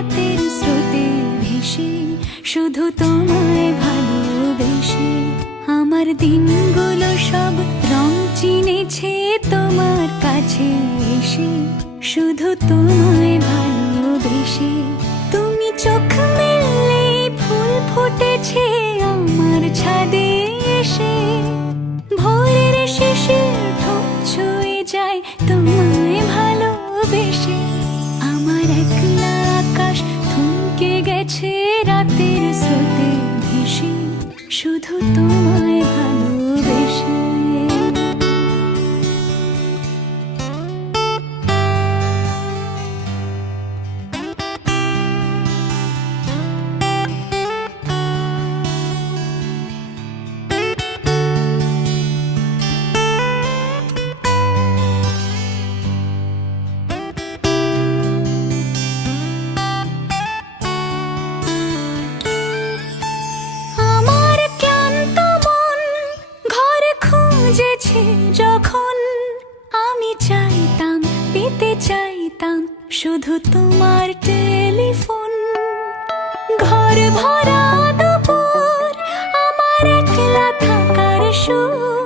রাতের স্রোতে ভেসে, শুধু তোমায় ভালোবেসে। আমার দিনগুলো সব রং চিনেছে তোমার কাছে এসে, শুধু তোমায় ভালোবেসে। তুমি চোখ মেললে ফুল ফুটেছে আমার ছাদে এসে, ভোরের শিশির ঠোঁট ছুঁয়ে যায় তোমায় ভালোবেসে। আমার একলা আকাশ থমকে গেছে রাতের স্রোতে ভেসে, শুধু তোমায় ভালোবেসে। যখন আমি চাইতাম, পেতে চাইতাম শুধু তোমার টেলিফোন। ঘর ভরা দুপুর, আমার একলা থাকার সুর।